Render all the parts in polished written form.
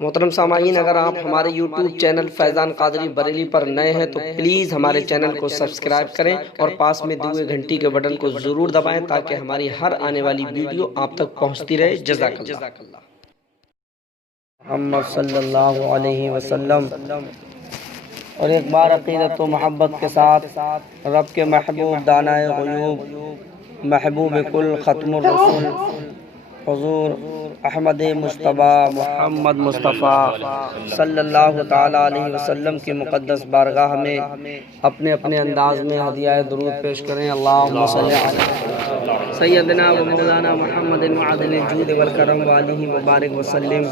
محترم سامعین، اگر آپ ہمارے یوٹیوب چینل فیضان قادری بریلی پر نئے ہیں تو پلیز ہمارے چینل کو سبسکرائب کریں اور پاس میں دیے گھنٹی کے بٹن کو ضرور دبائیں تاکہ ہماری ہر آنے والی ویڈیو آپ تک پہنچتی رہے۔ جزاک اللہ۔ محمد صلی اللہ علیہ وسلم۔ اور ایک بار عقیدت و محبت کے ساتھ رب کے محبوب دانائے غیوب محبوب کل ختم الرسول حضور احمد مصطفیٰ محمد مصطفیٰ صلی اللہ تعالیٰ علیہ وسلم کی مقدس بارگاہ میں اپنے اپنے انداز میں ہدیہ درود پیش کریں۔ اللہم صلی علی سیدنا و مولانا محمد معدن الجود والکرم وآلہ وبارک وسلم۔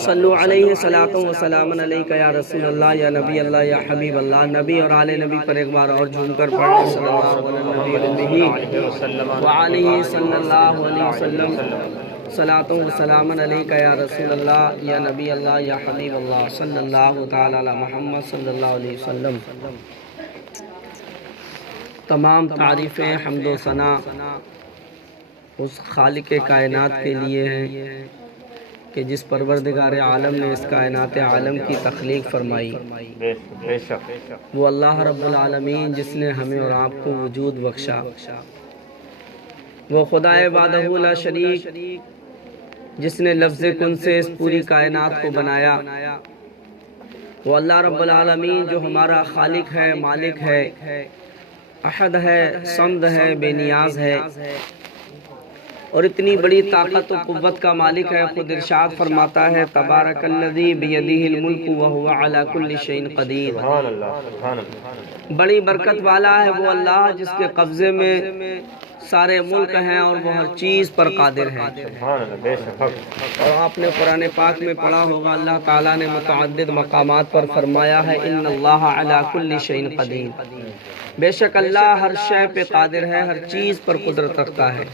صلو علیہ صلاۃ و سلام علیکہ یا رسول اللہ، یا نبی اللہ، یا حبیب اللہ۔ نبی اور آل نبی پر ایک بار اور جھوم کر پڑھیں صلی اللہ علیہ وآلہ صلی اللہ علیہ وسلم۔ صلاۃ و سلام علیکہ یا رسول اللہ، یا نبی اللہ، یا حبیب اللہ، صلی اللہ تعالی علی محمد صلی اللہ علیہ وسلم۔ تمام تعریفیں حمد و ثنا اس خالق کائنات کے لیے ہیں کہ جس پروردگار عالم نے اس کائنات عالم کی تخلیق فرمائی، وہ اللہ رب العالمین جس نے ہمیں اور آپ کو وجود بخشا، وہ خدا وحدہ لا شریک جس نے لفظ کن سے اس پوری کائنات کو بنایا، وہ اللہ رب العالمین جو ہمارا خالق ہے، مالک ہے، احد ہے، صمد ہے، بے نیاز ہے اور اتنی بڑی طاقت و قوت کا مالک ہے۔ خود ارشاد فرماتا ہے تبارک الذی بیدہ الملک وہو علی کل شیء قدیر۔ بڑی برکت والا ہے وہ اللہ جس کے قبضے میں سارے ملک ہیں اور وہ ہر چیز پر قادر ہے۔ اور آپ نے قرآن پاک میں پڑھا ہوگا، اللہ تعالیٰ نے متعدد مقامات پر فرمایا ہے ان اللہ علی کل شیء قدیر، بے شک اللہ ہر شے پہ قادر ہے، ہر چیز پر قدرت رکھتا ہے۔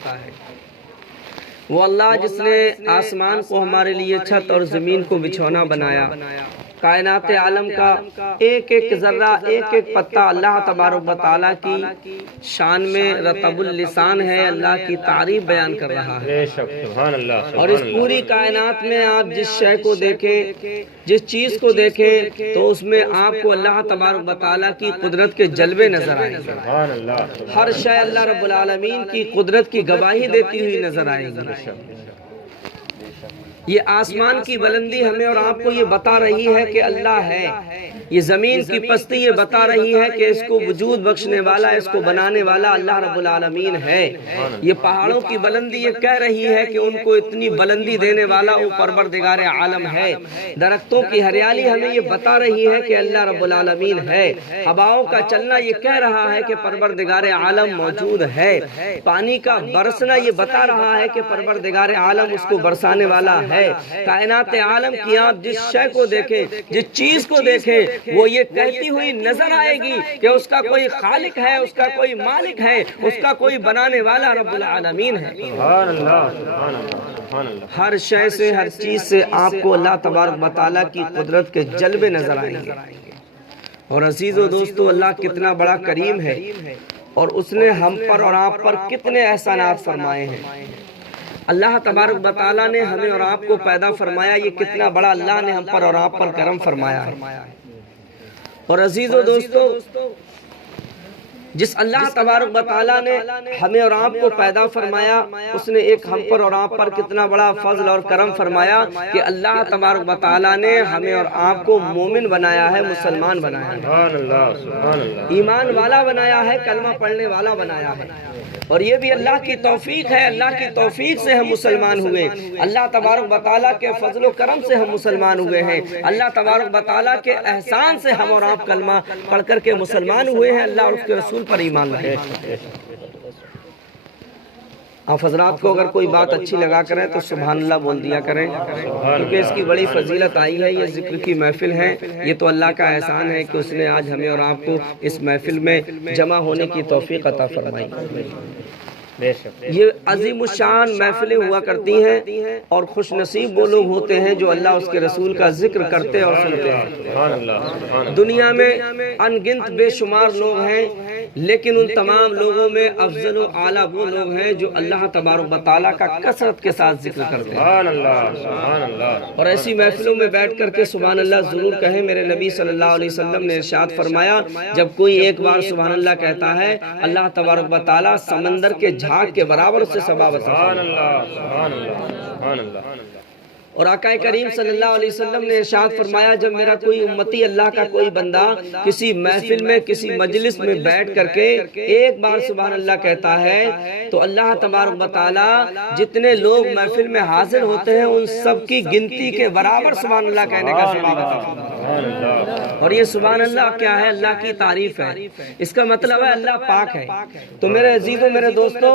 وہ اللہ جس نے آسمان کو ہمارے لیے چھت اور زمین کو بچھونا بنایا، کائنات عالم کا ایک ایک ذرہ، ایک ایک پتہ اللہ تبارک و تعالیٰ کی شان میں رطب اللسان ہے، اللہ کی تعریف بیان کر رہا ہے۔ اور اس پوری کائنات میں آپ جس شے کو دیکھیں، جس چیز کو دیکھیں تو اس میں آپ کو اللہ تبارک و تعالیٰ کی قدرت کے جلوے نظر آئیں گے۔ ہر شے اللہ رب العالمین کی قدرت کی گواہی دیتی ہوئی نظر آئے گی۔ یہ آسمان کی بلندی ہمیں اور آپ کو یہ بتا رہی ہے کہ اللہ ہے، یہ زمین کی پستی یہ بتا رہی ہے کہ اس کو وجود بخشنے والا، اس کو بنانے والا اللہ رب العالمین ہے۔ یہ پہاڑوں کی بلندی یہ کہہ رہی ہے کہ ان کو اتنی بلندی دینے والا وہ پروردگار عالم ہے۔ درختوں کی ہریالی ہمیں یہ بتا رہی ہے کہ اللہ رب العالمین ہے۔ ہواؤں کا چلنا یہ کہہ رہا ہے کہ پروردگار عالم موجود ہے۔ پانی کا برسنا یہ بتا رہا ہے کہ پروردگار عالم اس کو برسانے والا ہے۔ کائنات عالم کی آپ جس شے کو دیکھیں، جس چیز کو دیکھیں، وہ یہ کہتی ہوئی نظر آئے گی کہ اس کا کوئی خالق ہے، اس کا کوئی مالک ہے، اس کا کوئی بنانے والا رب العالمین ہے۔ ہر شے سے، ہر چیز سے آپ کو اللہ تبارک و تعالیٰ کی قدرت کے جلوے نظر آئیں گے۔ اور عزیز و دوستو، اللہ کتنا بڑا کریم ہے اور اس نے ہم پر اور آپ پر کتنے احسانات فرمائے ہیں۔ اللہ تبارک و تعالیٰ نے ہمیں اور آپ کو پیدا فرمایا، یہ کتنا بڑا اللہ نے ہم پر اور آپ پر کرم فرمایا ہے۔ اور عزیز و دوستو، جس اللہ تبارک و تعالیٰ نے ہمیں اور آپ کو پیدا فرمایا، اس نے ایک ہم پر اور آپ پر کتنا بڑا فضل اور کرم فرمایا کہ اللہ تبارک و تعالیٰ نے ہمیں اور آپ کو مومن بنایا ہے، مسلمان بنایا ہے، ایمان والا بنایا ہے، کلمہ پڑھنے والا بنایا ہے۔ اور یہ بھی اللہ کی توفیق ہے، اللہ کی توفیق سے ہم مسلمان ہوئے، اللہ تبارک و تعالیٰ کے فضل و کرم سے ہم مسلمان ہوئے ہیں، اللہ تبارک و تعالیٰ کے احسان سے ہم اور آپ کلمہ پڑھ کر کے مسلمان ہوئے ہیں، اللہ اور اس کے رسول پر ایمان لائے۔ آپ حضرات کو اگر کوئی بات اچھی لگا کریں تو سبحان اللہ بول دیا کریں، کیونکہ اس کی بڑی فضیلت آئی ہے۔ یہ ذکر کی محفل ہے، یہ تو اللہ کا احسان ہے کہ اس نے آج ہمیں اور آپ کو اس محفل میں جمع ہونے کی توفیق عطا فرمائی۔ یہ عظیم الشان محفلیں ہوا کرتی ہیں اور خوش نصیب وہ لوگ ہوتے ہیں جو اللہ اس کے رسول کا ذکر کرتے اور سنتے ہیں۔ دنیا میں ان گنت بے شمار لوگ ہیں لیکن ان تمام لوگوں میں افضل و اعلیٰ وہ لوگ ہیں جو اللہ تبارک و تعالیٰ کا کثرت کے ساتھ ذکر کرتے ہیں۔ سبحان اللہ، سبحان اللہ۔ اور ایسی محفلوں میں بیٹھ کر کے سبحان اللہ ضرور کہیں۔ میرے نبی صلی اللہ علیہ وسلم نے ارشاد فرمایا جب کوئی ایک بار سبحان اللہ کہتا ہے اللہ تبارک و تعالیٰ سمندر کے جھاگ کے برابر سے ثواب عطا سبحان فرماتا ہے۔ اللہ، سبحان اللہ، سبحان اللہ۔ اور آقا کریم صلی اللہ علیہ وسلم نے ارشاد فرمایا جب میرا کوئی امتی اللہ کا کوئی بندہ کسی محفل میں کسی مجلس میں بیٹھ کر کے ایک بار سبحان اللہ کہتا ہے تو اللہ تبارک و تعالی جتنے لوگ محفل میں حاضر ہوتے ہیں ان سب کی گنتی کے برابر سبحان اللہ کہنے کا ثواب عطا فرماتا ہے۔ اور یہ سبحان اللہ کیا ہے؟ اللہ کی تعریف ہے۔ اس کا مطلب ہے اللہ پاک ہے۔ تو میرے عزیزوں میرے دوستوں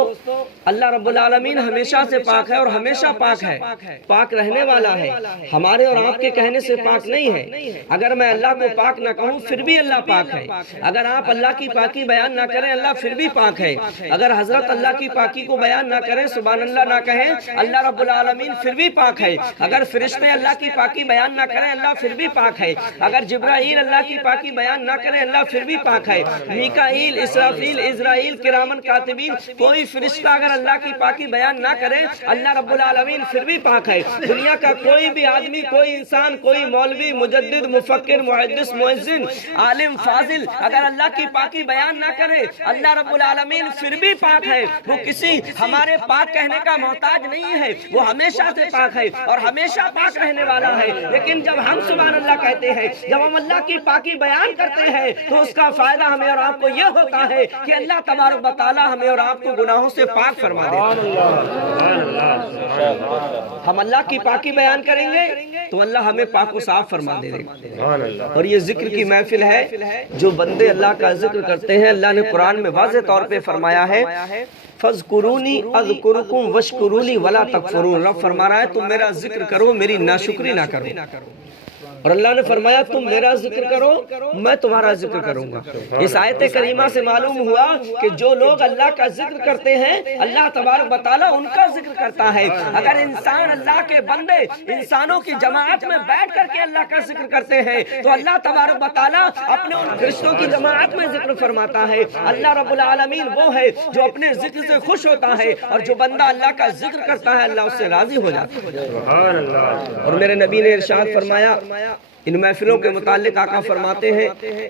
اللہ رب العالمین ہمیشہ سے پاک ہے اور ہمیشہ پاک ہے، پاک رہنے والا ہے، ہمارے اور آپ کے کہنے سے پاک نہیں ہے۔ اگر میں اللہ کو پاک نہ کہوں پھر بھی اللہ پاک ہے، اگر آپ اللہ کی پاکی بیان نہ کریں اللہ پھر بھی پاک ہے، اگر حضرت اللہ کی پاکی کو بیان نہ کریں سبحان اللہ نہ کہیں اللہ رب العالمین پھر بھی پاک ہے، اگر فرشتے اللہ کی پاکی بیان نہ کریں اللہ پھر بھی پاک ہے، اگر جبرائیل اللہ کی پاکی بیان نہ کریں اللہ پھر بھی پاک ہے، میکائیل اسرافیل عزرائیل کرامن کاتبین کوئی فرشتہ اگر اللہ کی پاکی بیان نہ کرے اللہ رب العالمین پھر بھی پاک ہے۔ دنیا کا کوئی بھی آدمی کوئی انسان کوئی مولوی مجدد مفکر محدث مؤذن عالم فاضل اگر اللہ کی پاکی بیان نہ کرے اللہ رب العالمین پھر بھی پاک ہے، وہ کسی ہمارے پاک کہنے کا محتاج نہیں ہے، وہ ہمیشہ سے پاک ہے اور ہمیشہ پاک رہنے والا ہے۔ لیکن جب ہم سبحان اللہ کہتے ہیں جب ہم اللہ کی پاکی بیان کرتے ہیں تو اس کا فائدہ ہمیں اور آپ کو یہ ہوتا ہے کہ اللہ تبارک و تعالی ہمیں اور آپ کو گناہوں سے پاک فرما دیتا ہے۔ ہم اللہ کی پاکی بیان کریں گے تو اللہ ہمیں پاک و صاف فرما دے گا۔ اور یہ ذکر کی محفل ہے جو بندے اللہ کا ذکر کرتے ہیں اللہ نے قرآن میں واضح طور پہ فرمایا ہے فَاذْكُرُونِي أَذْكُرُكُمْ وَاشْكُرُوا لِي وَلَا تَكْفُرُونَ۔ رب فرما رہا ہے تم میرا ذکر کرو میری ناشکری نہ کرو، اور اللہ نے فرمایا تم میرا ذکر کرو میں تمہارا ذکر کروں گا۔ اس آیت کریمہ سے معلوم ہوا کہ جو لوگ اللہ کا ذکر کرتے ہیں اللہ تبارک و تعالی ان کا ذکر کرتا ہے۔ اگر انسان اللہ کے بندے انسانوں کی جماعت میں بیٹھ کر کے اللہ کا ذکر کرتے ہیں تو اللہ تبارک و تعالی اپنے ان فرشتوں کی جماعت میں ذکر فرماتا ہے۔ اللہ رب العالمین وہ ہے جو اپنے ذکر سے خوش ہوتا ہے اور جو بندہ اللہ کا ذکر کرتا ہے اللہ اس سے راضی ہو جاتا ہے۔ اور میرے نبی نے ارشاد فرمایا ان محفلوں کے متعلق آقا فرماتے ہیں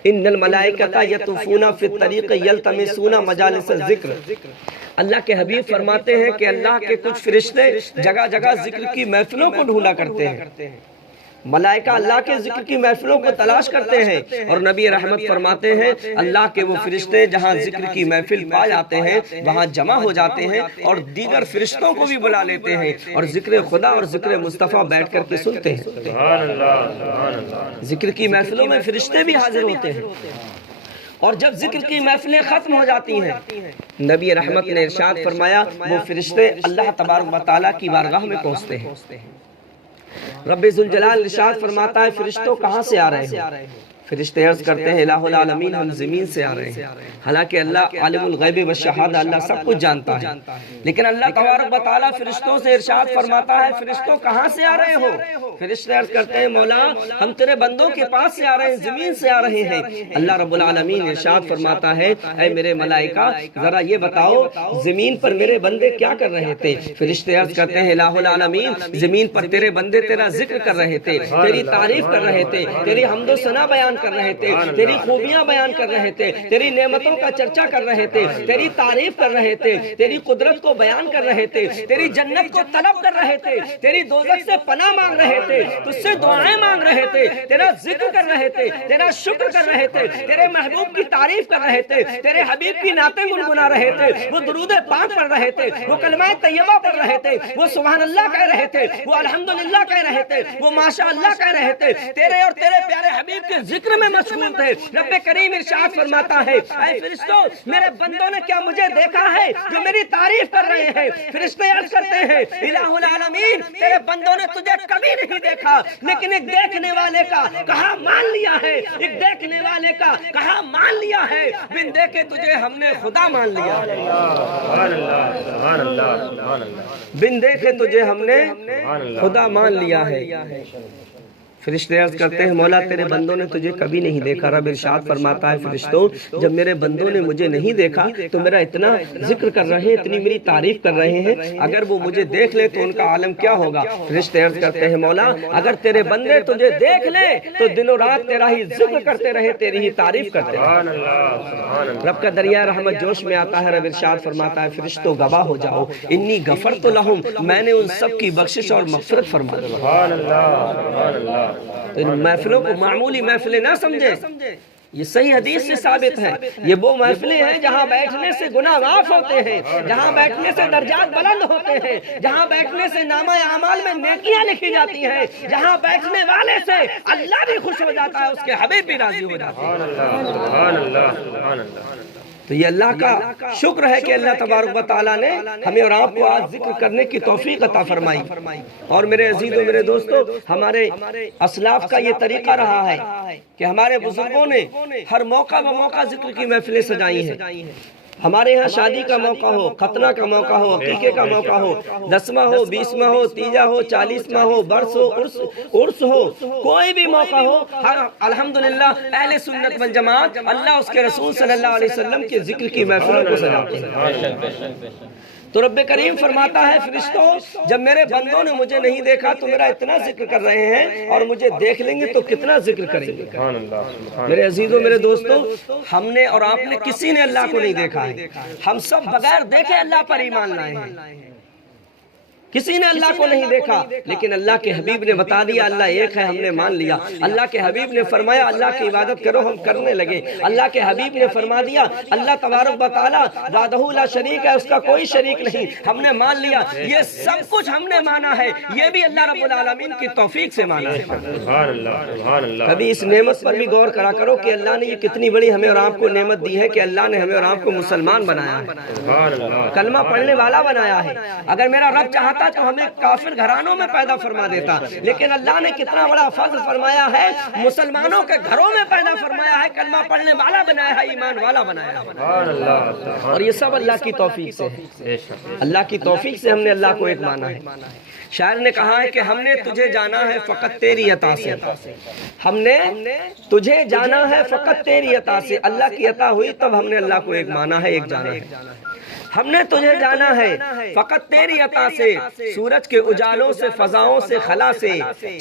ان الملائکۃ یطوفون فی الطریق یلتمسون مجالس الذکر۔ اللہ کے حبیب فرماتے ہیں کہ اللہ کے کچھ فرشتے جگہ جگہ ذکر کی محفلوں کو ڈھونڈا کرتے ہیں، ملائکہ اللہ کے ذکر کی محفلوں کو تلاش کرتے ہیں، اور نبی رحمت فرماتے ہیں اللہ کے وہ فرشتے جہاں ذکر کی محفل پا جاتے ہیں وہاں جمع ہو جاتے ہیں اور دیگر فرشتوں کو بھی بلا لیتے ہیں اور ذکر خدا اور ذکر مصطفیٰ بیٹھ کر کے سنتے ہیں۔ ذکر کی محفلوں میں فرشتے بھی حاضر ہوتے ہیں، اور جب ذکر کی محفلیں ختم ہو جاتی ہیں نبی رحمت نے ارشاد فرمایا وہ فرشتے اللہ تبارک و تعالیٰ کی بارگاہ میں پہنچتے ہیں۔ رب ذوالجلال ارشاد فرماتا ہے فرشتوں کہاں سے آ رہے ہیں؟ فرشتے عرض کرتے ہیں الہ العالمین ہم زمین سے آ رہے ہیں۔ حالانکہ اللہ عالم الغیب والشہادہ اللہ سب کچھ جانتا ہے، لیکن اللہ تبارک و تعالیٰ فرشتوں سے ارشاد فرماتا ہے فرشتوں کہاں سے آ رہے ہو؟ فرشتے عرض کرتے ہیں مولا ہم تیرے بندوں کے پاس سے آ رہے ہیں، زمین سے آ رہے ہیں۔ اللہ رب العالمین ارشاد فرماتا ہے اے میرے ملائکہ ذرا یہ بتاؤ زمین پر میرے بندے کیا کر رہے تھے؟ فرشتے عرض کرتے ہیں الہ العالمین زمین پر تیرے بندے تیرا ذکر کر رہے تھے، تیری تعریف کر رہے تھے، تیری حمد و ثنا بیان کر رہے تھے، تیری خوبیاں بیان کر رہے تھے، تیری نعمتوں کا چرچا کر رہے تھے، تیری تعریف کر رہے تھے، تیری قدرت کو بیان کر رہے تھے، تیری جنت کو طلب کر رہے تھے، تیری دوزخ سے پناہ مانگ رہے تھے، تجھ سے دعائیں مانگ رہے تھے، تیرا ذکر کر رہے تھے، تیرا شکر کر رہے تھے، تیرے محبوب کی تعریف کر رہے تھے، تیرے حبیب کی نعتیں گنگنا رہے تھے، وہ درود پاک پڑھ رہے تھے، وہ کلمہ طیبہ پڑھ رہے تھے، وہ سبحان اللہ کہہ رہے تھے، وہ الحمدللہ کہہ رہے تھے، وہ ماشاء اللہ کہہ رہے تھے، تیرے اور تیرے پیارے حبیب کے ذکر میں مشغول تھے۔ رب کریم ارشاد فرماتا ہے اے فرشتوں میرے بندوں نے کیا مجھے دیکھا ہے جو میری تعریف کر رہے ہیں؟ فرشتے عرض کرتے ہیں الہ العالمین تیرے بندوں نے تجھے کبھی نہیں دیکھا، لیکن ایک دیکھنے والے کا کہا مان لیا ہے، ایک دیکھنے والے کا کہا مان لیا ہے، بن دیکھے تجھے ہم نے خدا مان لیا، بن دیکھے تجھے ہم نے خدا مان لیا ہے۔ فرشتے عرض کرتے ہیں مولا تیرے بندوں نے تجھے کبھی نہیں دیکھا. رب ارشاد فرماتا ہے فرشتوں جب میرے بندوں نے مجھے نہیں دیکھا تو میرا اتنا ذکر کر رہے ہیں, اتنی میری تعریف کر رہے ہیں, اگر وہ مجھے دیکھ لے تو ان کا عالم کیا ہوگا. فرشتے عرض کرتے ہیں مولا اگر تیرے بندے تجھے دیکھ لے تو دن و رات تیرا ہی ذکر کرتے رہے, تیری ہی تعریف کرتے رہے. رب کا دریا رحمت جوش میں آتا ہے. رب ارشاد فرماتا ہے فرشتوں گواہ ہو جاؤ انی غفرت لہم, میں نے ان سب کی بخشش اور مغفرت فرما دی. سبحان اللہ سبحان اللہ. تو ان محفلوں کو معمولی محفلیں نہ سمجھے, یہ صحیح حدیث سے ثابت ہے. یہ وہ محفلیں ہیں جہاں بیٹھنے سے گناہ معاف ہوتے ہیں, جہاں بیٹھنے سے درجات بلند ہوتے ہیں, جہاں بیٹھنے سے نامہ اعمال میں نیکیاں لکھی جاتی ہیں, جہاں بیٹھنے والے سے اللہ بھی خوش ہو جاتا ہے, اس کے حبیب بھی راضی ہو جاتے ہیں. سبحان اللہ سبحان اللہ. تو یہ اللہ کا شکر ہے کہ اللہ تبارک و تعالیٰ نے ہمیں اور آپ کو آج ذکر کرنے کی توفیق عطا فرمائی. اور میرے عزیزوں میرے دوستوں, ہمارے اسلاف کا یہ طریقہ رہا ہے کہ ہمارے بزرگوں نے ہر موقع بموقع ذکر کی محفلیں سجائی ہیں. ہمارے ہاں شادی کا موقع ہو, ختنہ کا موقع ہو, عقیقے کا موقع ہو, 10واں ہو, 20واں ہو, 30واں ہو, 40واں ہو, برس ہو, عرس ہو, کوئی بھی موقع ہو, الحمدللہ اہل سنت والجماعت اللہ اس کے رسول صلی اللہ علیہ وسلم کے ذکر کی محفلوں کو سجاتے ہیں. تو رب کریم فرماتا ہے فرشتوں جب میرے بندوں نے مجھے نہیں دیکھا تو میرا اتنا ذکر کر رہے ہیں, اور مجھے دیکھ لیں گے تو کتنا ذکر کریں گے. میرے عزیزوں میرے دوستوں, ہم نے اور آپ نے کسی نے اللہ کو نہیں دیکھا ہے. ہم سب بغیر دیکھے اللہ پر ایمان لائے ہیں. کسی نے اللہ کو نہیں دیکھا, لیکن اللہ کے حبیب نے بتا دیا اللہ ایک ہے, ہم نے مان لیا. اللہ کے حبیب نے فرمایا اللہ کی عبادت کرو, ہم کرنے لگے. اللہ کے حبیب نے فرما دیا اللہ تبارک و تعالی وحدہ لا شریک ہے, اس کا کوئی شریک نہیں, ہم نے مان لیا. یہ سب کچھ ہم نے مانا ہے, یہ بھی اللہ رب العالمین کی توفیق سے مانا ہے. سبحان اللہ سبحان اللہ. کبھی اس نعمت پر بھی غور کرا کرو کہ اللہ نے یہ کتنی بڑی ہمیں اور آپ کو نعمت دی ہے کہ اللہ نے ہمیں اور آپ کو مسلمان بنایا ہے, سبحان اللہ. کلمہ پڑھنے والا بنایا ہے. اگر میرا رب چاہتا تو ہمیں کافر گھرانوں میں پیدا فرما دیتا, لیکن اللہ نے کتنا بڑا فضل فرمایا ہے, مسلمانوں کے گھروں میں پیدا فرمایا ہے, کلمہ پڑھنے والا بنایا ہے, ایمان والا بنایا ہے. سبحان اللہ. اور یہ سب اللہ کی توفیق سے ہے. اللہ کی توفیق سے ہم نے اللہ کو ایک مانا ہے. شاعر نے کہا ہے کہ ہم نے تجھے جانا ہے فقط تیری عطا سے, ہم نے تجھے جانا ہے فقط تیری عطا سے. اللہ کی عطا ہوئی تب ہم نے اللہ کو ایک مانا ہے, ایک جانا ہے. ہم نے تجھے جانا ہے فقط تیری عطا سے, سورج کے اجالوں سے, فضاؤں سے, خلا سے,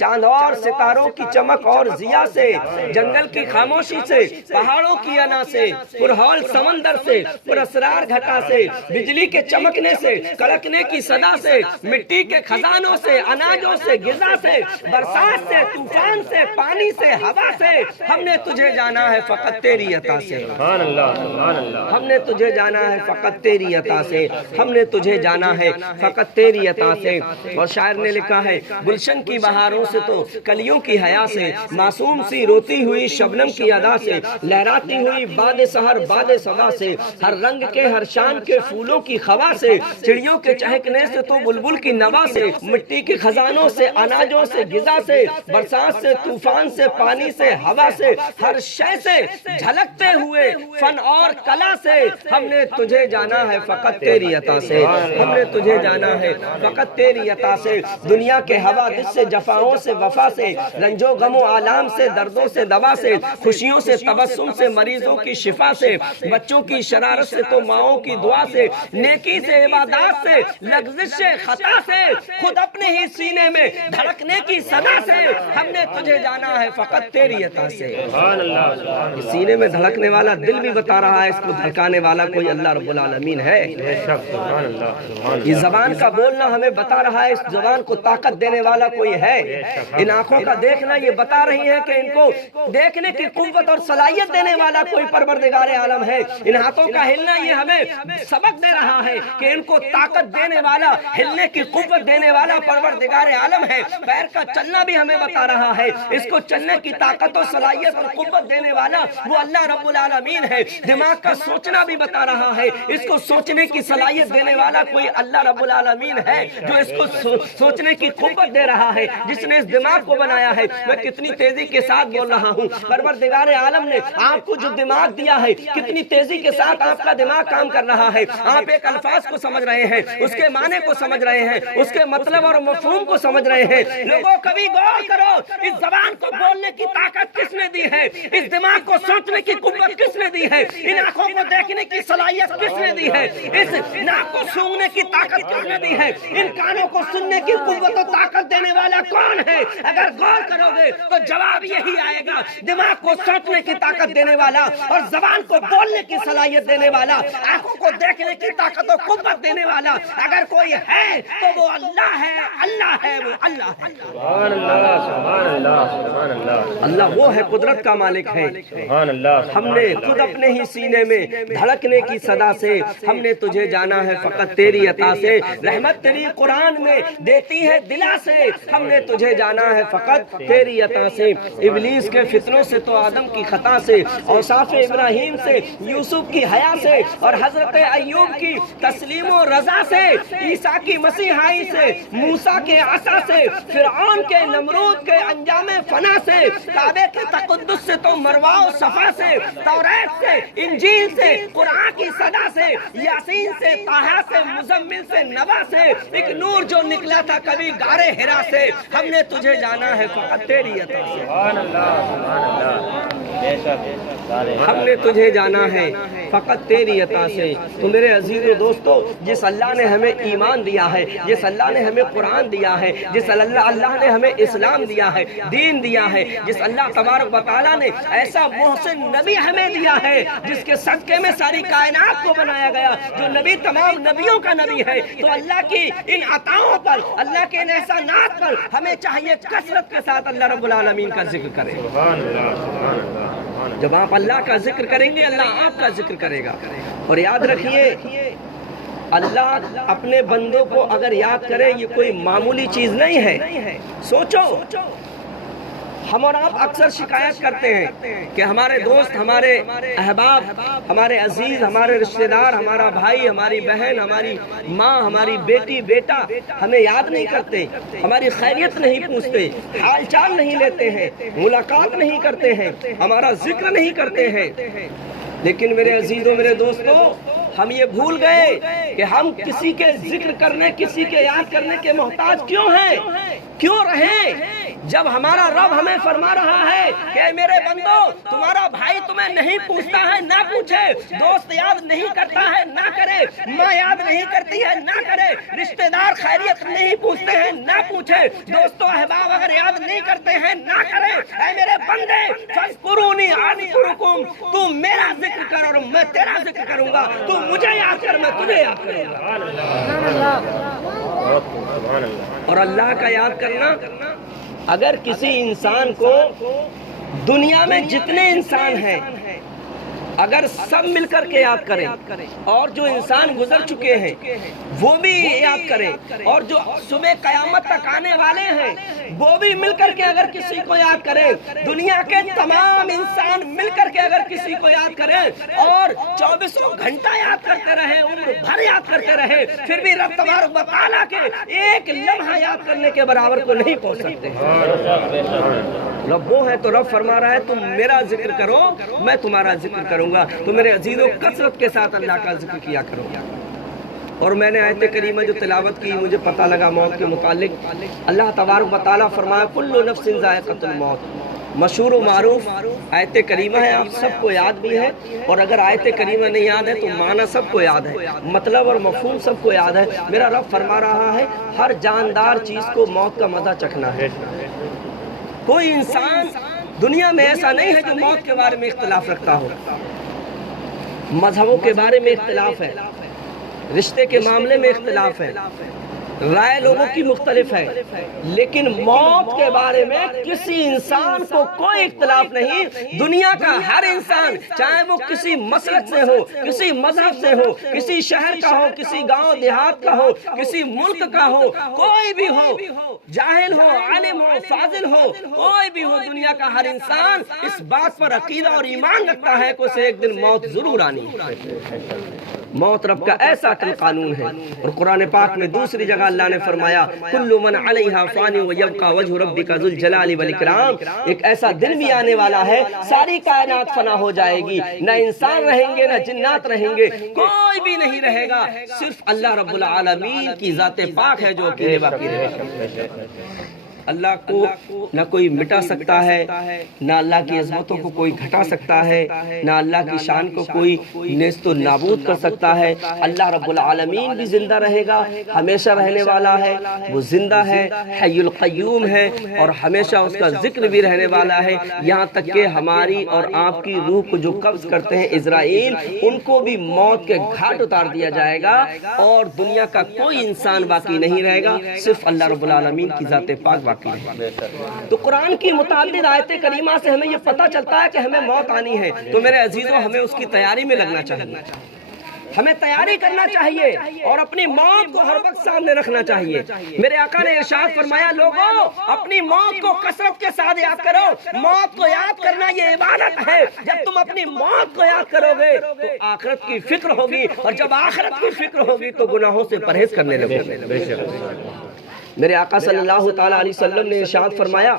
چاند اور ستاروں کی چمک اور ضیا سے, جنگل کی خاموشی سے, پہاڑوں کی انا سے, پرہول سمندر سے, پراسرار گھٹا سے, بجلی کے چمکنے سے, کڑکنے کی صدا سے, مٹی کے خزانوں سے, اناجوں سے, غذا سے, برسات سے, طوفان سے, پانی سے, ہوا سے, ہم نے تجھے جانا ہے فقط تیری عطا سے. سبحان اللہ سبحان اللہ. ہم نے تجھے جانا ہے فقط تیری عطا سے, ہم نے تجھے جانا ہے فقط تیری عطا سے. اور شاعر نے لکھا ہے گلشن کی بہاروں سے تو کلیوں کی حیا سے, معصوم سی روتی ہوئی شبنم کی ادا سے, لہراتی ہوئی باد سحر باد صبا سے, ہر رنگ کے ہر شان کے پھولوں کی خوا سے, چڑیوں کے چہکنے سے تو بلبل کی نوا سے, مٹی کے خزانوں سے, اناجوں سے, غذا سے, برسات سے, طوفان سے, پانی سے, ہوا سے, ہر شے سے جھلکتے ہوئے فن اور کلا سے, ہم نے تجھے جانا ہے فقط تیری عطا سے, ہم نے تجھے جانا ہے فقط تیری عطا سے. دنیا کے حوادث سے, جفاؤں سے, وفا سے, رنج و غم و آلام سے, دردوں سے دوا سے, خوشیوں سے, تبسم سے, مریضوں کی شفا سے, بچوں کی شرارت سے تو ماؤں کی دعا سے, نیکی سے, عبادات سے, لغزش سے, خطا سے, خود اپنے ہی سینے میں دھڑکنے کی صدا سے, ہم نے تجھے جانا ہے فقط تیری عطا سے. سبحان اللہ. سینے میں دھڑکنے والا دل بھی بتا رہا ہے اس کو دھڑکانے والا کوئی اللہ رب العالمین ہے. سبحان اللہ. یہ زبان کا بولنا ہمیں بتا رہا ہے اس زبان کو طاقت دینے والا کوئی ہے. ان آنکھوں کا دیکھنا یہ بتا رہی ہے کہ ان کو دیکھنے کی قوت اور صلاحیت دینے والا کوئی پروردگار عالم ہے. ان ہاتھوں کا ہلنا یہ ہمیں سبق دے رہا ہے کہ ان کو طاقت دینے والا, ہلنے کی قوت دینے والا پروردگار عالم ہے. پیر کا چلنا بھی ہمیں بتا رہا ہے اس کو چلنے کی طاقت اور صلاحیت اور قوت دینے والا وہ اللہ رب العالمین ہے. دماغ کا سوچنا بھی بتا رہا ہے اس کو سوچنے سوچنے کی صلاحیت دینے والا کوئی اللہ رب العالمین ہے جو اس کو سوچنے کی قوت دے رہا ہے، جس نے اس دماغ کو بنایا ہے۔ میں کتنی تیزی کے ساتھ بول رہا ہوں، پروردگار عالم نے آپ کو جو دماغ دیا ہے کتنی تیزی کے ساتھ آپ کا دماغ کام کر رہا ہے۔ آپ ایک الفاظ کو سمجھ رہے ہیں، اس کے معنی کو سمجھ رہے ہیں، اس کے مطلب اور مفہوم کو سمجھ رہے ہیں۔ لوگوں کبھی غور کرو، اس زبان کو بولنے کی طاقت کس نے دی ہے؟ اس دماغ کو سوچنے کی قوت کس نے دی ہے؟ ان آنکھوں کو دیکھنے کی صلاحیت کس نے دی ہے؟ اس ناک کو سونگھنے کی طاقت کس نے دی ہے؟ ان کانوں کو سننے کی قوت و طاقت دینے والا کون ہے؟ اگر غور کرو گے تو جواب یہی آئے گا، دماغ کو سوچنے کی طاقت دینے والا اور زبان کو بولنے کی صلاحیت دینے والا، آنکھوں کو دیکھنے کی طاقت و قوت دینے والا اگر کوئی ہے تو وہ اللہ ہے، اللہ ہے، وہ اللہ ہے۔ سبحان اللہ، سبحان اللہ، سبحان اللہ۔ اللہ وہ ہے، قدرت کا مالک ہے۔ سبحان اللہ۔ ہم نے خود اپنے ہی سینے میں دھڑکنے کی صدا سے ہم نے تجھے جانا ہے فقط تیری عطا سے، رحمت تیری قرآن میں دیتی ہے دلا سے، ہم نے تجھے جانا ہے فقط تیری عطا سے۔ ابلیس کے فتنوں سے تو آدم کی خطا سے، اوصاف ابراہیم سے، یوسف کی حیا سے، اور حضرت ایوب کی تسلیم و رضا سے، عیسیٰ کی مسیحائی سے، موسیٰ کے عصا سے، فرعون کے نمرود کے انجام فنا سے، کعبے کے تقدس سے تو مروہ و صفا سے، توریت سے، انجیل سے، قرآن کی صدا سے، یاسین سے، طٰہٰ سے، مزمل سے، نبا سے، ایک نور جو نکلا تھا کبھی غار حرا سے، ہم نے تجھے جانا ہے فقط تیری عطا سے۔ سبحان اللہ، سبحان اللہ۔ بے شک ہم نے تجھے جانا ہے فقط تیری عطا سے۔ تو میرے عزیز و دوستو، جس اللہ نے ہمیں ایمان دیا ہے، جس اللہ نے ہمیں قرآن دیا ہے، جس اللہ نے ہمیں اسلام دیا ہے، دین دیا ہے، جس اللہ تبارک و تعالیٰ نے ایسا محسن نبی ہمیں دیا ہے جس کے صدقے میں ساری کائنات کو بنایا گیا، جو نبی تمام نبیوں کا نبی ہے، تو اللہ کی ان عطاؤں پر، اللہ کے ان احسانات پر ہمیں چاہیے کثرت کے ساتھ اللہ رب العالمین کا ذکر کریں۔ سبحان اللہ، سبحان اللہ۔ جب آپ اللہ کا ذکر کریں گے اللہ آپ کا ذکر کرے گا۔ اور یاد رکھیے، اللہ اپنے بندوں کو اگر یاد کرے یہ کوئی معمولی چیز نہیں ہے۔ سوچو، ہم اور آپ اکثر شکایت کرتے ہیں کہ ہمارے دوست، ہمارے احباب، ہمارے عزیز، ہمارے رشتہ دار، ہمارا بھائی، ہماری بہن، ہماری ماں، ہماری بیٹی، بیٹا ہمیں یاد نہیں کرتے، ہماری خیریت نہیں پوچھتے، حال چال نہیں لیتے ہیں، ملاقات نہیں کرتے ہیں، ہمارا ذکر نہیں کرتے ہیں۔ لیکن میرے عزیزوں، میرے دوستوں، ہم یہ بھول گئے کہ ہم کسی کے ذکر کرنے، کسی کے یاد کرنے کے محتاج کیوں ہیں، کیوں رہیں، جب ہمارا رب ہمیں فرما رہا ہے کہ میرے بندو، تمہارا بھائی تمہیں نہیں پوچھتا ہے نہ پوچھے، دوست یاد نہیں کرتا ہے نہ کرے، ماں یاد نہیں کرتی ہے نہ کرے، رشتہ دار خیریت نہیں پوچھتے ہیں نہ پوچھے، دوستو احباب اگر یاد نہیں کرتے ہیں نہ کرے۔ اے میرے بندے، فاذکرونی اذکرکم، تو میرا ذکر کر اور میں تیرا ذکر کروں گا، تو مجھے یاد کر میں تجھے یاد کروں گا۔ اور اللہ کا یاد کرنا، اگر کسی انسان کو دنیا میں جتنے انسان ہیں اگر سب مل کر کے یاد کریں، اور جو انسان گزر چکے ہیں وہ بھی یاد کریں، اور جو صبح قیامت تک آنے والے ہیں وہ بھی مل کر کے اگر کسی کو یاد کریں، دنیا کے تمام انسان مل کر کے اگر کسی کو یاد کریں اور 24 گھنٹہ یاد کرتے رہے، عمر بھر یاد کرتے رہے، پھر بھی رب تبارک و تعالیٰ کے ایک لمحہ یاد کرنے کے برابر کو نہیں پہنچ سکتے۔ رب وہ ہے تو رب فرما رہا ہے تم میرا ذکر کرو میں تمہارا ذکر کروں گا۔ تو میرے عزیزوں، کثرت کے ساتھ اللہ کا ذکر کیا کرو۔ اور میں نے آیت کریمہ جو تلاوت کی، مجھے پتہ لگا موت کے متعلق، اللہ تبارک و تعالیٰ فرمایا کل نفس ذائقۃ الموت، مشہور و معروف آیت کریمہ ہے، آپ سب کو یاد بھی ہے، اور اگر آیت کریمہ نہیں یاد ہے تو معنی سب کو یاد ہے، مطلب اور مفہوم سب کو یاد ہے۔ میرا رب فرما رہا ہے ہر جاندار چیز کو موت کا مزہ چکھنا ہے۔ کوئی انسان دنیا میں ایسا نہیں ہے جو موت کے بارے میں اختلاف رکھتا ہو۔ مذہبوں کے بارے میں اختلاف ہے، رشتے کے معاملے میں اختلاف ہے، رائے لوگوں کی مختلف ہے، لیکن موت کے بارے میں کسی انسان کو کوئی اختلاف نہیں۔ دنیا کا ہر انسان، چاہے وہ کسی مسلک سے ہو، کسی مذہب سے ہو، کسی شہر کا ہو، کسی گاؤں دیہات کا ہو، کسی ملک کا ہو، کوئی بھی ہو، جاہل ہو، عالم ہو، فاضل ہو، کوئی بھی ہو، دنیا کا ہر انسان اس بات پر عقیدہ اور ایمان رکھتا ہے کہ اسے ایک دن موت ضرور آنی ہے۔ موت رب کا ایسا اٹل قانون ہے۔ اور قرآن پاک میں دوسری جگہ اللہ نے فرمایا کل من علیہا فانی ویبقى وجہ ربک ذو الجلال والاکرام، ایک ایسا دن بھی آنے والا ہے ساری کائنات فنا ہو جائے گی، نہ انسان رہیں گے نہ جنات رہیں گے، کوئی بھی نہیں رہے گا، صرف اللہ رب العالمین کی ذات پاک ہے جو اکیلے باقی رہے گا۔ اللہ کو نہ کوئی مٹا سکتا ہے، نہ اللہ کی عظمتوں کو کوئی گھٹا سکتا ہے، نہ اللہ کی شان کو کوئی نیست و نابود کر سکتا ہے۔ اللہ رب العالمین بھی زندہ رہے گا، ہمیشہ رہنے والا ہے، وہ زندہ ہے، حی القیوم ہے، اور ہمیشہ اس کا ذکر بھی رہنے والا ہے، یہاں تک کہ ہماری اور آپ کی روح کو جو قبض کرتے ہیں عزرائیل، ان کو بھی موت کے گھاٹ اتار دیا جائے گا، اور دنیا کا کوئی انسان باقی نہیں رہے گا، صرف اللہ رب العالمین کی ذات پاک باقی۔ تو قرآن کی متعدد آیت کریمہ سے ہمیں یہ پتہ چلتا ہے کہ ہمیں موت آنی ہے، تو میرے عزیزوں ہمیں اس کی تیاری میں لگنا چاہیے، ہمیں تیاری کرنا چاہیے اور اپنی موت کو ہر وقت سامنے رکھنا چاہیے۔ میرے آقا نے ارشاد فرمایا لوگوں اپنی موت کو کثرت کے ساتھ یاد کرو، موت کو یاد کرنا یہ عبادت ہے، جب تم اپنی موت کو یاد کرو گے تو آخرت کی فکر ہوگی، اور جب آخرت کی فکر ہوگی تو گناہوں سے پرہیز کرنے لگو گے۔ میرے آقا صلی اللہ تعالیٰ علیہ وسلم نے ارشاد فرمایا،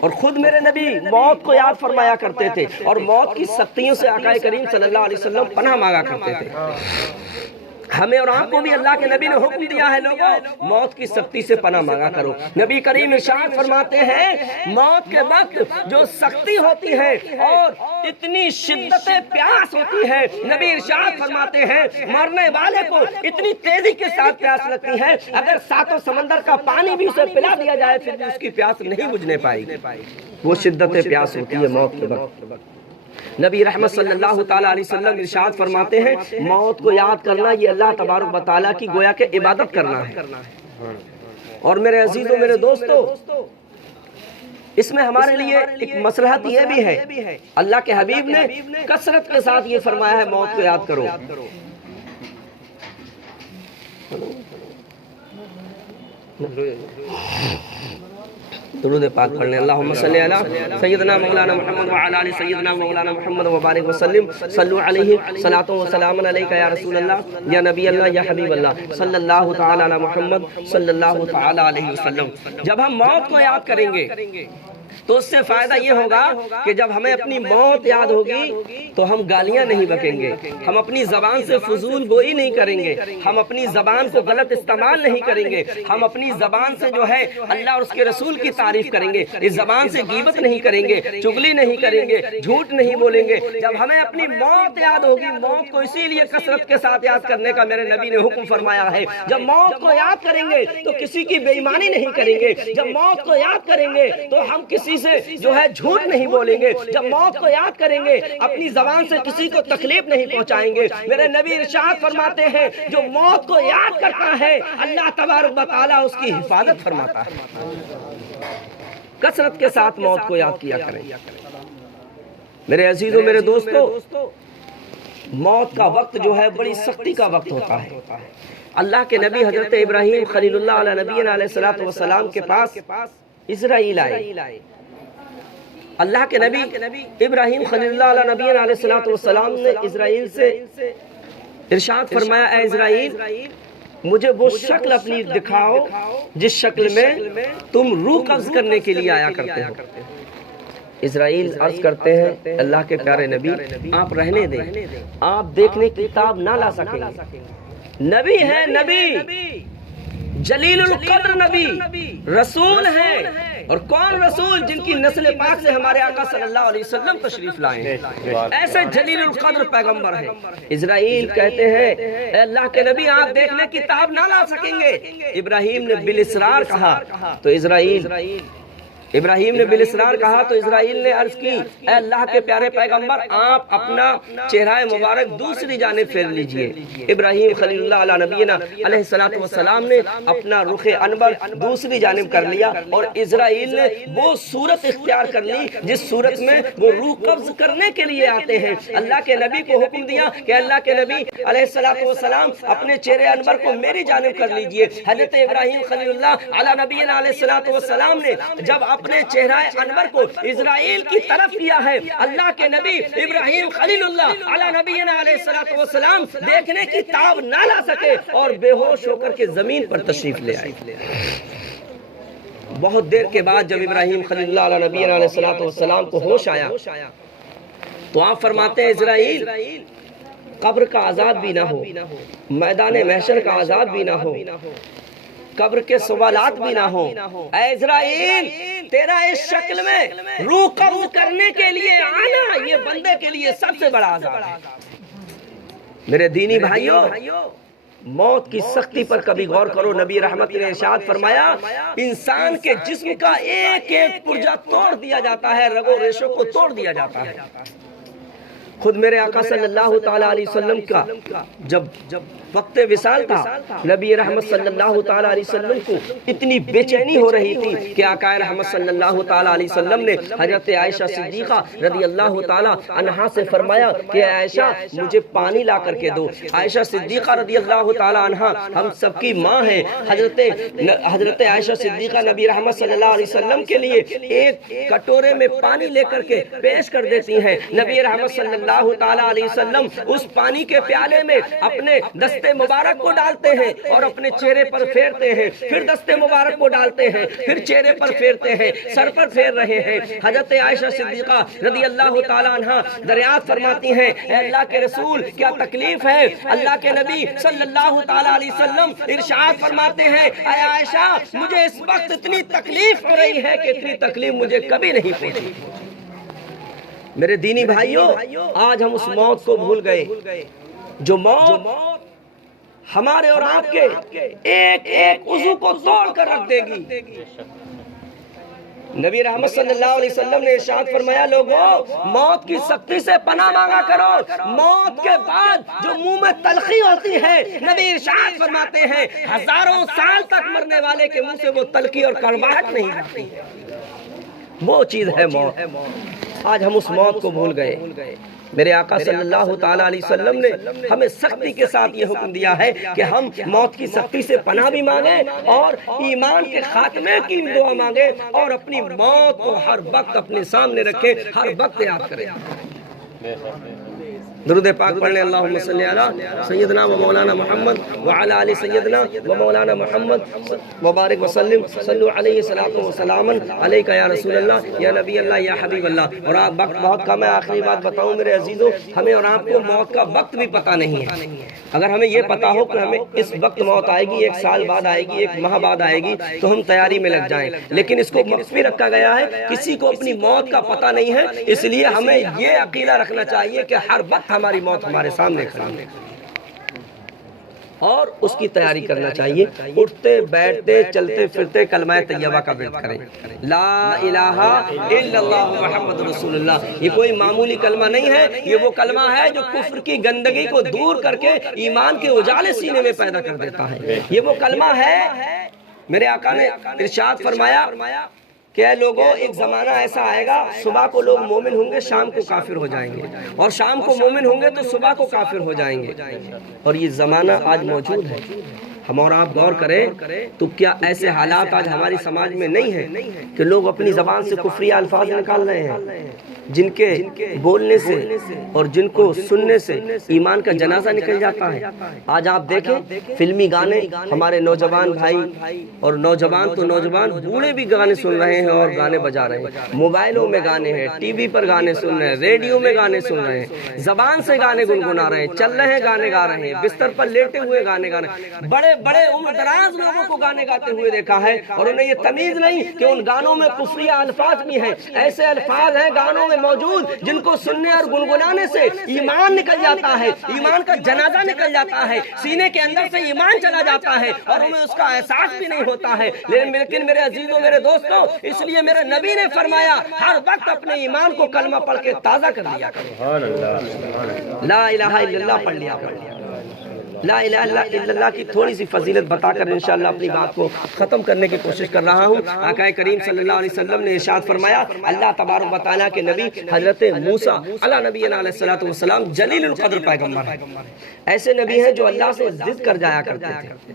اور خود میرے نبی موت کو یاد فرمایا کرتے تھے، اور موت کی سختیوں سے آقا کریم صلی اللہ علیہ وسلم پناہ مانگا کرتے تھے۔ ہمیں اور آپ کو بھی اللہ کے نبی نے حکم دیا ہے لوگوں موت کی سختی سے پناہ مانگا کرو۔ نبی کریم ارشاد فرماتے ہیں موت کے وقت جو سختی ہوتی ہے اور اتنی شدت پیاس ہوتی ہے، نبی ارشاد فرماتے ہیں مرنے والے کو اتنی تیزی کے ساتھ پیاس لگتی ہے اگر ساتوں سمندر کا پانی بھی اسے پلا دیا جائے پھر بھی اس کی پیاس نہیں بجھنے پائے گی، وہ شدت پیاس ہوتی ہے موت کے وقت۔ نبی رحمت صلی اللہ تعالیٰ علیہ وسلم ارشاد فرماتے ہیں موت کو یاد کرنا یہ اللہ تبارک و تعالیٰ کی گویا کہ عبادت کرنا ہے۔ اور میرے عزیزوں میرے دوستو اس میں ہمارے لیے ایک مصلحت یہ بھی ہے، اللہ کے حبیب نے کثرت کے ساتھ یہ فرمایا ہے موت کو یاد کرو۔ درود پاک پڑھنے اللہم صلی علی سیدنا مولانا محمد وعلی آل سیدنا مولانا محمد وبارک وسلم صلو علیہ صلاۃ و سلام علیکہ یا رسول اللہ یا نبی اللہ یا حبیب اللہ صلی اللہ تعالی علی محمد صلی اللہ تعالی علیہ وسلم۔ جب ہم موت کو یاد کریں گے تو اس سے فائدہ یہ ہوگا کہ جب ہمیں اپنی موت یاد ہوگی تو ہم گالیاں نہیں بکیں گے، ہم اپنی زبان سے فضول گوئی نہیں کریں گے، ہم اپنی زبان کو غلط استعمال نہیں کریں گے، ہم اپنی زبان سے جو ہے اللہ اور اس کے رسول کی تعریف کریں گے، اس زبان سے غیبت نہیں کریں گے، چغلی نہیں کریں گے، جھوٹ نہیں بولیں گے۔ جب ہمیں اپنی موت یاد ہوگی، موت کو اسی لیے کثرت کے ساتھ یاد کرنے کا میرے نبی نے حکم فرمایا ہے، جب موت کو یاد کریں گے تو کسی کی بے ایمانی نہیں کریں گے، جب موت کو یاد کریں گے تو ہم کسی سے جو ہے جھوٹ نہیں بولیں گے، جب موت کو یاد کریں گے اپنی زبان سے کسی کو تکلیف نہیں پہنچائیں گے۔ میرے نبی ارشاد فرماتے ہیں جو موت کو یاد کرتا ہے اللہ تبارک و تعالیٰ اس کی حفاظت فرماتا ہے۔ کثرت کے ساتھ موت کو یاد کیا کریں۔ میرے عزیزوں میرے دوستو موت کا وقت جو ہے بڑی سختی کا وقت ہوتا ہے۔ اللہ کے نبی حضرت ابراہیم خلیل اللہ علیہ نبینا علیہ الصلوۃ والسلام کے پاس اسرائیل آئے۔ اللہ کے نبی ابراہیم خلیل اللہ علیہ نبینا علیہ الصلوۃ والسلام نے اسرائیل سے ارشاد فرمایا اے اسرائیل مجھے وہ شکل اپنی دکھاؤ جس شکل میں تم روح قبض کرنے کے لیے آیا کرتے ہو۔ اسرائیل عرض کرتے ہیں اللہ کے پیارے نبی آپ رہنے دیں، آپ دیکھنے کی کتاب نہ لا سکیں گے، نبی ہے نبی جلیل القدر نبی رسول ہیں، اور کون رسول جن کی نسل پاک سے ہمارے آقا صلی اللہ علیہ وسلم تشریف لائے ہیں، ایسے جلیل القدر پیغمبر ہیں۔ اسرائیل کہتے ہیں اے اللہ کے نبی آپ دیکھنے کی تاب نہ لا سکیں گے۔ ابراہیم نے بالاصرار کہا تو ابراہیم نے بالاصرار کہا تو اسرائیل نے عرض کی اے اللہ کے پیارے پیغمبر آپ اپنا چہرہ مبارک دوسری جانب پھیر لیجئے۔ ابراہیم خلیل اللہ علیہ نبینا علیہ الصلوۃ والسلام نے اپنا رخ انور دوسری جانب کر لیا، اور اسرائیل نے وہ صورت اختیار کر لی جس صورت میں وہ روح قبض کرنے کے لیے آتے ہیں۔ اللہ کے نبی کو حکم دیا کہ اللہ کے نبی علیہ الصلوۃ والسلام اپنے چہرے انور کو میری جانب کر لیجئے۔ حضرت ابراہیم خلیل اللہ علیہ نبینا علیہ الصلوۃ والسلام نے جب اپنے چہرہ انور کو اسرائیل کی طرف کیا ہے، اللہ کے نبی ابراہیم خلیل اللہ علی نبینا علیہ السلام دیکھنے کی تاب نہ لا سکے اور بے ہوش ہو کر کے زمین پر تشریف لے آئے۔ بہت دیر کے بعد جب ابراہیم خلیل اللہ علی نبینا علیہ السلام کو ہوش آیا تو آپ فرماتے ہیں اسرائیل قبر کا عذاب بھی نہ ہو، میدان محشر کا عذاب بھی نہ ہو، قبر کے سوالات بھی نہ ہو، اے اسرائیل تیرا اس شکل میں روح قبض کرنے کے لیے آنا یہ بندے کے لیے سب سے بڑا عذاب ہے۔ میرے دینی بھائیوں، موت کی سختی پر کبھی غور کرو۔ نبی رحمت نے ارشاد فرمایا انسان کے جسم کا ایک ایک پرجا توڑ دیا جاتا ہے، رگ و ریشوں کو توڑ دیا جاتا ہے۔ خود میرے آقا صلی اللہ تعالیٰ علیہ وسلم کا جب وقت وصال تھا، نبی رحمت صلی اللہ تعالیٰ علیہ وسلم کو اتنی بے چینی ہو رہی تھی کہ آقا رحمت صلی اللہ تعالیٰ علیہ وسلم نے حضرت عائشہ صدیقہ رضی اللہ تعالیٰ عنہا سے فرمایا کہ عائشہ مجھے پانی لا کر کے دو۔ عائشہ صدیقہ رضی اللہ تعالیٰ عنہا ہم سب کی ماں ہیں۔ حضرت عائشہ صدیقہ نبی رحمت صلی اللہ علیہ وسلم کے لیے ایک کٹورے میں پانی لے کر کے پیش کر دیتی ہیں۔ نبی رحمت صلی اللہ تعالیٰ علیہ وسلم اس پانی کے پیالے میں اپنے دست مبارک کو ڈالتے ہیں اور اپنے چہرے پر پھیرتے ہیں، پھر دست مبارک کو ڈالتے ہیں، پھر چہرے پر پھیرتے ہیں، سر پر پھیر رہے ہیں۔ حضرت عائشہ صدیقہ رضی اللہ تعالیٰ عنہا دریافت فرماتی ہیں اے اللہ کے رسول کیا تکلیف ہے؟ اللہ کے نبی صلی اللہ تعالیٰ علیہ وسلم ارشاد فرماتے ہیں اے عائشہ مجھے اس وقت اتنی تکلیف ہو رہی ہے کہ اتنی تکلیف مجھے کبھی نہیں پہنچی۔ میرے دینی بھائیوں، آج ہم اس موت کو بھول گئے جو موت ہمارے اور آپ کے ایک ایک عضو کو توڑ کر رکھ دے گی۔ نبی رحمت صلی اللہ علیہ وسلم نے ارشاد فرمایا لوگوں موت کی سختی سے پناہ مانگا کرو۔ موت کے بعد جو منہ میں تلخی ہوتی ہے، نبی ارشاد فرماتے ہیں ہزاروں سال تک مرنے والے کے منہ سے وہ تلخی اور کڑواہٹ نہیں جاتی، وہ چیز ہے موت۔ آج ہم اس موت کو بھول گئے۔ میرے آقا صلی اللہ تعالیٰ علیہ وسلم نے ہمیں سختی کے ساتھ یہ حکم دیا ہے کہ ہم موت کی سختی سے پناہ بھی مانگیں اور ایمان کے خاتمے کی دعا مانگیں اور اپنی موت کو ہر وقت اپنے سامنے رکھیں، ہر وقت یاد کریں۔ درود پاک پڑھنے اللہم صلی علی سیدنا و مولانا محمد وعلی آل سیدنا و مولانا محمد مبارک وسلم صلو علیہ صلاۃ و سلام علیکہ یا رسول اللہ یا نبی اللہ یا حبیب اللہ۔ اور آپ وقت بہت کم ہے، آخری بات بتاؤں میرے عزیزوں، ہمیں اور آپ کو موت کا وقت بھی پتہ نہیں ہے۔ اگر ہمیں یہ پتا ہو کہ ہمیں اس وقت موت آئے گی، ایک سال بعد آئے گی، ایک ماہ بعد آئے گی، تو ہم تیاری میں لگ جائیں، لیکن اس کو مخفی رکھا گیا ہے، کسی کو اپنی موت کا پتہ نہیں ہے۔ اس لیے ہمیں یہ عقیدہ رکھنا چاہیے کہ ہر وقت ہماری موت ہمارے سامنے کھڑی ہے اور اس کی تیاری کرنا چاہیے۔ اٹھتے بیٹھتے چلتے پھرتے کلمہ طیبہ کا ورد کریں، لا الہ الا اللہ محمد رسول اللہ۔ یہ کوئی معمولی کلمہ نہیں ہے، یہ وہ کلمہ ہے جو کفر کی گندگی کو دور کر کے ایمان کے اجالے سینے میں پیدا کر دیتا ہے۔ یہ وہ کلمہ ہے، میرے آقا نے ارشاد فرمایا کہ اے لوگوں ایک زمانہ ایسا آئے گا صبح کو لوگ مومن ہوں گے، شام کو کافر ہو جائیں گے، اور شام کو مومن ہوں گے تو صبح کو کافر ہو جائیں گے، اور یہ زمانہ آج موجود ہے۔ ہم اور آپ غور کریں تو کیا ایسے حالات آج ہماری سماج میں نہیں ہیں کہ لوگ اپنی زبان سے کفری الفاظ نکال رہے ہیں، جن کے بولنے سے اور جن کو سننے سے ایمان کا جنازہ نکل جاتا ہے۔ آج آپ دیکھیں فلمی گانے ہمارے نوجوان بھائی اور نوجوان تو نوجوان بوڑھے بھی گانے سن رہے ہیں اور گانے بجا رہے ہیں، موبائلوں میں گانے ہیں، ٹی وی پر گانے سن رہے ہیں، ریڈیو میں گانے سن رہے ہیں، زبان سے گانے گنگنا رہے ہیں، چل رہے ہیں گانے گا رہے ہیں، بستر پر لیٹے ہوئے گانے گا رہے ہیں۔ بڑے بڑے عمر دراز لوگوں کو گانے گاتے ہوئے دیکھا ہے اور انہیں یہ تمیز نہیں کہ ان گانوں میں کفریہ الفاظ بھی ہیں۔ ایسے الفاظ ہیں گانوں میں موجود جن کو سننے اور گنگنانے سے ایمان نکل جاتا ہے، ایمان کا جنازہ نکل جاتا ہے، سینے کے اندر سے ایمان چلا جاتا ہے اور انہیں اس کا احساس بھی نہیں ہوتا ہے۔ لیکن میرے عزیزوں میرے دوستوں، اس لیے میرے نبی نے فرمایا ہر وقت اپنے ایمان کو کلمہ پڑھ کے تازہ کر لیا کرو۔ لا الہ الا اللہ پڑھ لیا کرو۔ لا الہ الا اللہ کی تھوڑی سی فضیلت بتا کر انشاءاللہ اپنی بات کو ختم کرنے کی کوشش کر رہا ہوں۔ آقا کریم صلی اللہ علیہ وسلم نے ارشاد فرمایا اللہ تبارک و تعالیٰ کے نبی حضرت موسیٰ علیہ نبینا علیہ السلام جلیل القدر پیغمبر ہیں، ایسے نبی ہیں جو اللہ سے ضد کر جایا کرتے تھے،